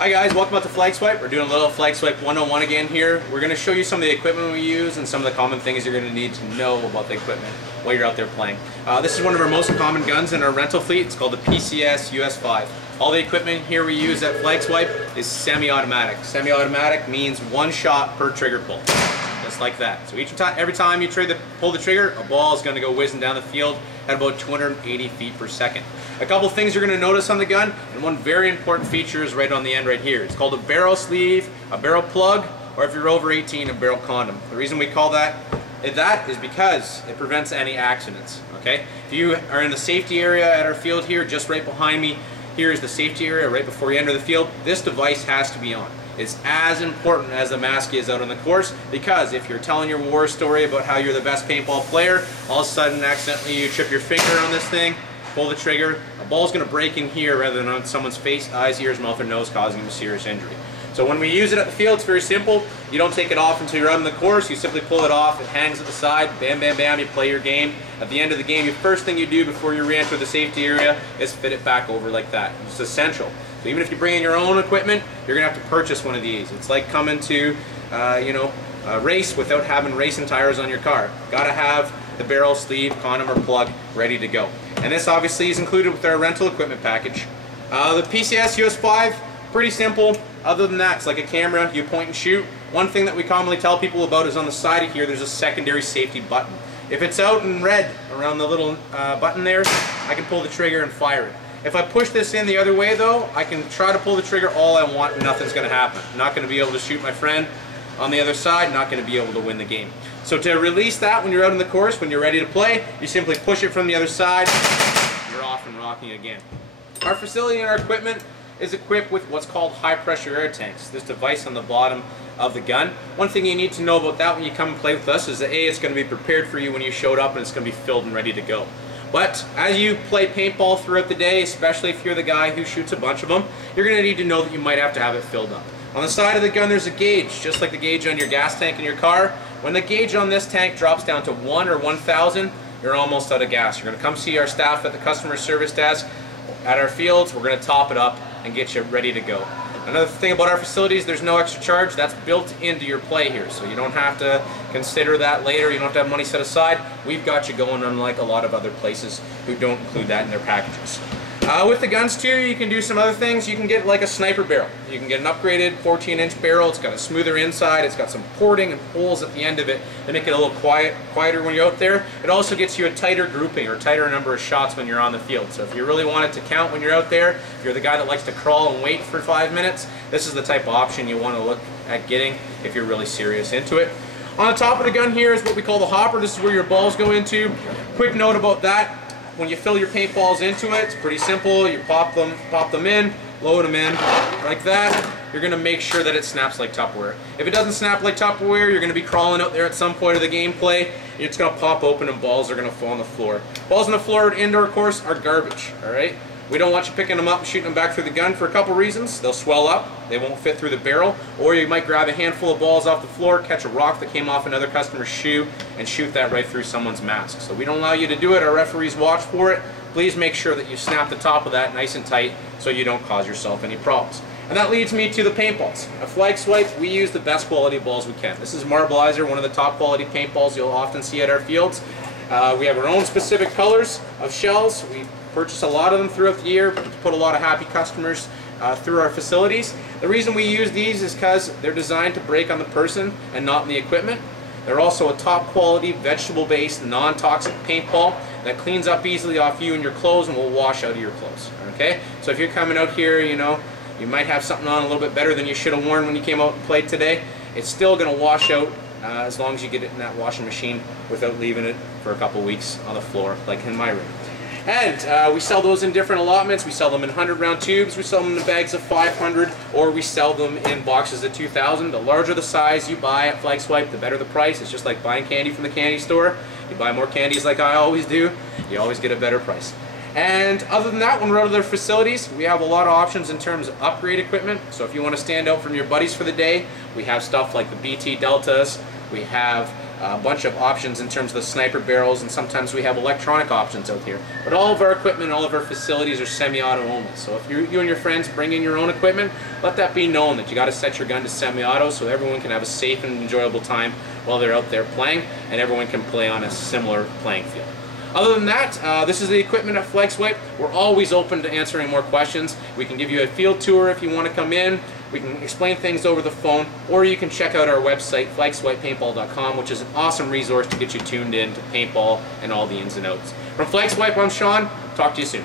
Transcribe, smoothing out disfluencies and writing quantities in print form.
Hi guys, welcome back to Flagswipe. We're doing a little Flagswipe 101 again here. We're going to show you some of the equipment we use and some of the common things you're going to need to know about the equipment while you're out there playing. This is one of our most common guns in our rental fleet. It's called the PCS US5. All the equipment here we use at Flagswipe is semi-automatic. Semi-automatic means one shot per trigger pull. Just like that. So every time you pull the trigger, a ball is going to go whizzing down the field at about 280 feet per second. A couple things you're going to notice on the gun, and one very important feature is right on the end right here. It's called a barrel sleeve, a barrel plug, or if you're over 18, a barrel condom. The reason we call that is because it prevents any accidents. Okay? If you are in the safety area at our field here, just right behind me, here is the safety area right before you enter the field. This device has to be on. It's as important as the mask is out on the course, because if you're telling your war story about how you're the best paintball player, all of a sudden accidentally you trip your finger on this thing, pull the trigger, a ball's going to break in here rather than on someone's face, eyes, ears, mouth, or nose, causing them serious injury. So when we use it at the field, it's very simple. You don't take it off until you're out on the course. You simply pull it off. It hangs at the side. Bam, bam, bam. You play your game. At the end of the game, the first thing you do before you re-enter the safety area is fit it back over like that. It's essential. So even if you bring in your own equipment, you're going to have to purchase one of these. It's like coming to, a race without having racing tires on your car. Got to have the barrel, sleeve, condom, or plug ready to go. And this obviously is included with our rental equipment package. The PCS US5, pretty simple. Other than that, it's like a camera. You point and shoot. One thing that we commonly tell people about is on the side of here, there's a secondary safety button. If it's out in red around the little button there, I can pull the trigger and fire it. If I push this in the other way though, I can try to pull the trigger all I want and nothing's going to happen. I'm not going to be able to shoot my friend on the other side, not going to be able to win the game. So to release that when you're out on the course, when you're ready to play, you simply push it from the other side, you're off and rocking again. Our facility and our equipment is equipped with what's called high pressure air tanks, this device on the bottom of the gun. One thing you need to know about that when you come and play with us is that A, it's going to be prepared for you when you showed up and it's going to be filled and ready to go. But as you play paintball throughout the day, especially if you're the guy who shoots a bunch of them, you're going to need to know that you might have to have it filled up. On the side of the gun there's a gauge, just like the gauge on your gas tank in your car. When the gauge on this tank drops down to 1 or 1,000, you're almost out of gas. You're going to come see our staff at the customer service desk at our fields. We're going to top it up and get you ready to go. Another thing about our facilities, there's no extra charge. That's built into your play here, so you don't have to consider that later. You don't have to have money set aside. We've got you going, unlike a lot of other places who don't include that in their packages. With the guns too, you can do some other things. You can get like a sniper barrel. You can get an upgraded 14-inch barrel. It's got a smoother inside. It's got some porting and holes at the end of it to make it a little quieter when you're out there. It also gets you a tighter grouping or tighter number of shots when you're on the field. So if you really want it to count when you're out there, if you're the guy that likes to crawl and wait for 5 minutes, this is the type of option you want to look at getting if you're really serious into it. On the top of the gun here is what we call the hopper. This is where your balls go into. Quick note about that. When you fill your paintballs into it, it's pretty simple. You pop them in, load them in, like that. You're going to make sure that it snaps like Tupperware. If it doesn't snap like Tupperware, you're going to be crawling out there at some point of the gameplay. It's going to pop open and balls are going to fall on the floor. Balls on the floor at indoor course are garbage, all right? We don't want you picking them up and shooting them back through the gun for a couple reasons. They'll swell up, they won't fit through the barrel, or you might grab a handful of balls off the floor, catch a rock that came off another customer's shoe, and shoot that right through someone's mask. So we don't allow you to do it. Our referees watch for it. Please make sure that you snap the top of that nice and tight so you don't cause yourself any problems. And that leads me to the paintballs. At Flagswipe, we use the best quality balls we can. This is Marbleizer, one of the top quality paintballs you'll often see at our fields. We have our own specific colors of shells. We purchase a lot of them throughout the year, put a lot of happy customers through our facilities. The reason we use these is because they're designed to break on the person and not in the equipment. They're also a top quality vegetable-based non-toxic paintball that cleans up easily off you and your clothes and will wash out of your clothes. Okay? So if you're coming out here, you might have something on a little bit better than you should have worn when you came out and played today. It's still going to wash out as long as you get it in that washing machine without leaving it for a couple weeks on the floor like in my room. And we sell those in different allotments. We sell them in 100-round tubes, we sell them in bags of 500, or we sell them in boxes of 2,000. The larger the size you buy at Flagswipe, the better the price. It's just like buying candy from the candy store. You buy more candies like I always do, you always get a better price. And other than that, when we're out of their facilities, we have a lot of options in terms of upgrade equipment. So if you want to stand out from your buddies for the day, we have stuff like the BT Deltas, we have a bunch of options in terms of the sniper barrels, and sometimes we have electronic options out here. But all of our equipment, all of our facilities are semi-auto only. So if you and your friends bring in your own equipment, let that be known that you got to set your gun to semi-auto so everyone can have a safe and enjoyable time while they're out there playing, and everyone can play on a similar playing field. Other than that, this is the equipment at Flagswipe. We're always open to answering more questions. We can give you a field tour if you want to come in. We can explain things over the phone, or you can check out our website, flagswipepaintball.com, which is an awesome resource to get you tuned in to paintball and all the ins and outs. From Flagswipe, I'm Sean. Talk to you soon.